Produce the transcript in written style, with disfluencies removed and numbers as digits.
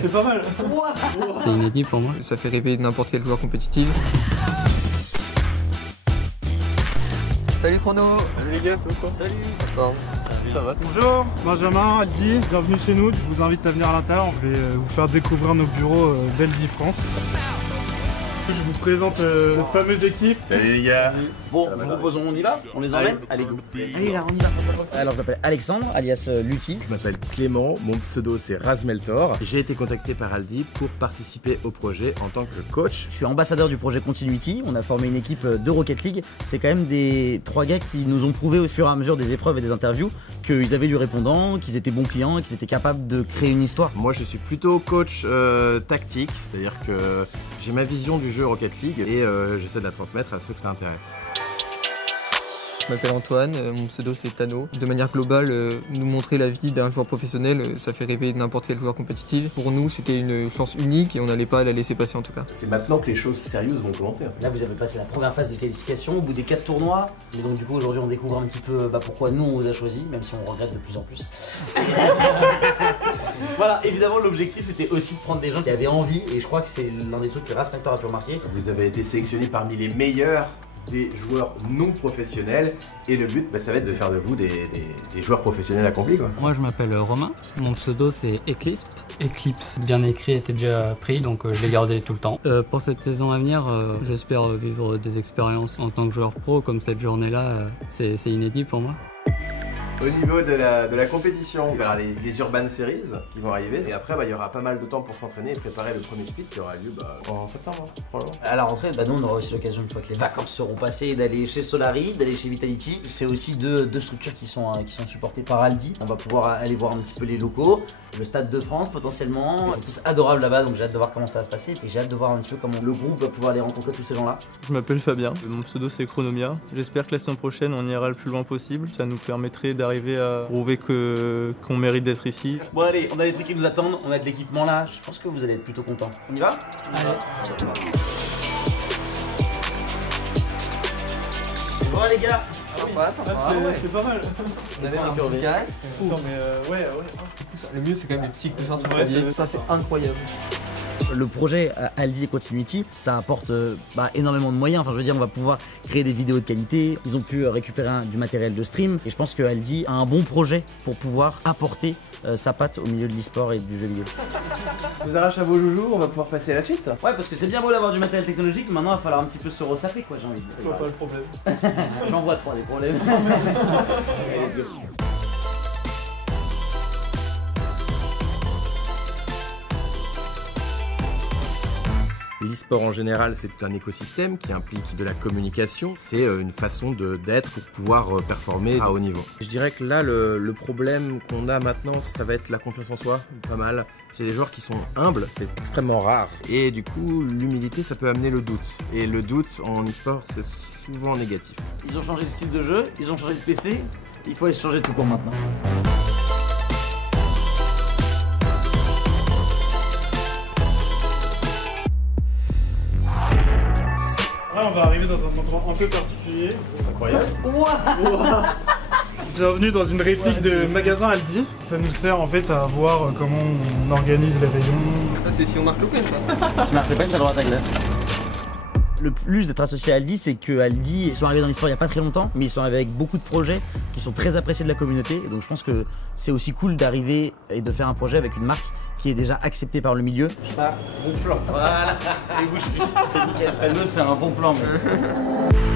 c'est pas mal. C'est inédit pour moi. Ça fait rêver n'importe quel joueur compétitif. Salut Chrono. Salut les gars, ça va quoi? Salut. Ça va. Bonjour, Benjamin, Aldi, bienvenue chez nous. Je vous invite à venir à l'intérieur. Je vais vous faire découvrir nos bureaux d'Aldi France. Je vous présente notre fameuse équipe. Salut les gars. Bon, je vous propose, on y va? On les emmène? Allez, go. Allez là, on y va. Alors je m'appelle Alexandre, alias Lutti. Je m'appelle Clément, mon pseudo c'est Razmeltor. J'ai été contacté par Aldi pour participer au projet en tant que coach. Je suis ambassadeur du projet Continuity. On a formé une équipe de Rocket League. C'est quand même des 3 gars qui nous ont prouvé au fur et à mesure des épreuves et des interviews qu'ils avaient du répondant, qu'ils étaient bons clients et qu'ils étaient capables de créer une histoire. Moi je suis plutôt coach tactique, c'est-à-dire que j'ai ma vision du jeu Rocket League et j'essaie de la transmettre à ceux que ça intéresse. Je m'appelle Antoine, mon pseudo c'est Tano. De manière globale, nous montrer la vie d'un joueur professionnel, ça fait rêver n'importe quel joueur compétitif. Pour nous, c'était une chance unique et on n'allait pas la laisser passer en tout cas. C'est maintenant que les choses sérieuses vont commencer. Là, vous avez passé la première phase de qualification au bout des 4 tournois. Et donc, du coup, aujourd'hui, on découvre un petit peu pourquoi nous, on vous a choisi, même si on regrette de plus en plus. Voilà, évidemment, l'objectif, c'était aussi de prendre des gens qui avaient envie. Et je crois que c'est l'un des trucs que Razmeltor a pu remarquer. Vous avez été sélectionnés parmi les meilleurs des joueurs non professionnels et le but ça va être de faire de vous des joueurs professionnels accomplis quoi. Moi je m'appelle Romain, mon pseudo c'est Eclipse. Eclipse bien écrit était déjà pris donc je l'ai gardé tout le temps. Pour cette saison à venir, j'espère vivre des expériences en tant que joueur pro comme cette journée là, c'est inédit pour moi. Au niveau de la compétition, il y aura les Urban Series qui vont arriver et après il y aura pas mal de temps pour s'entraîner et préparer le premier split qui aura lieu en septembre probablement. À la rentrée, nous on aura aussi l'occasion une fois que les vacances seront passées d'aller chez Solari, d'aller chez Vitality. C'est aussi deux structures qui sont supportées par Aldi. On va pouvoir aller voir un petit peu les locaux, le Stade de France potentiellement. Ils sont tous adorables là-bas donc j'ai hâte de voir comment ça va se passer et j'ai hâte de voir un petit peu comment le groupe va pouvoir aller rencontrer tous ces gens-là. Je m'appelle Fabien, mon pseudo c'est Chronomia. J'espère que la semaine prochaine on ira le plus loin possible. Ça nous permettrait d'arriver à prouver qu'on mérite d'être ici. Bon allez, on a des trucs qui nous attendent, on a de l'équipement là, je pense que vous allez être plutôt contents. On y va? Allez. Bon les gars. C'est pas mal. On avait un petit casque. Attends, mais ouais. Le mieux c'est quand même les petits coussins sur le clavier. Ça c'est incroyable. Le projet Aldi et Continuity, ça apporte énormément de moyens. Enfin, je veux dire, on va pouvoir créer des vidéos de qualité. Ils ont pu récupérer du matériel de stream. Et je pense que Aldi a un bon projet pour pouvoir apporter sa patte au milieu de l'e-sport et du jeu vidéo. Vous arrachez à vos joujoux, on va pouvoir passer à la suite. Ouais, parce que c'est bien beau d'avoir du matériel technologique, mais maintenant il va falloir un petit peu se ressaper, quoi, j'ai envie de dire. Je vois pas le problème. J'en vois 3 des problèmes. L'e-sport en général, c'est tout un écosystème qui implique de la communication. C'est une façon d'être pour pouvoir performer à haut niveau. Je dirais que là, le problème qu'on a maintenant, ça va être la confiance en soi, pas mal. C'est les joueurs qui sont humbles, c'est extrêmement rare. Et du coup, l'humilité, ça peut amener le doute. Et le doute en e-sport, c'est souvent négatif. Ils ont changé le style de jeu, ils ont changé de PC, il faut changer tout court maintenant. Là, on va arriver dans un endroit un peu particulier. Incroyable. Bienvenue dans une réplique de magasin Aldi. Ça nous sert en fait à voir comment on organise les rayons. Ça c'est si on marque le plein ça. Si tu marques le plein, t'as droit à ta glace. Le plus d'être associé à Aldi, c'est que Aldi, ils sont arrivés dans l'histoire il n'y a pas très longtemps, mais ils sont arrivés avec beaucoup de projets qui sont très appréciés de la communauté. Et donc je pense que c'est aussi cool d'arriver et de faire un projet avec une marque qui est déjà acceptée par le milieu. Bon plan. Voilà. Et bouge plus. Nickel. C'est un bon plan. Mais...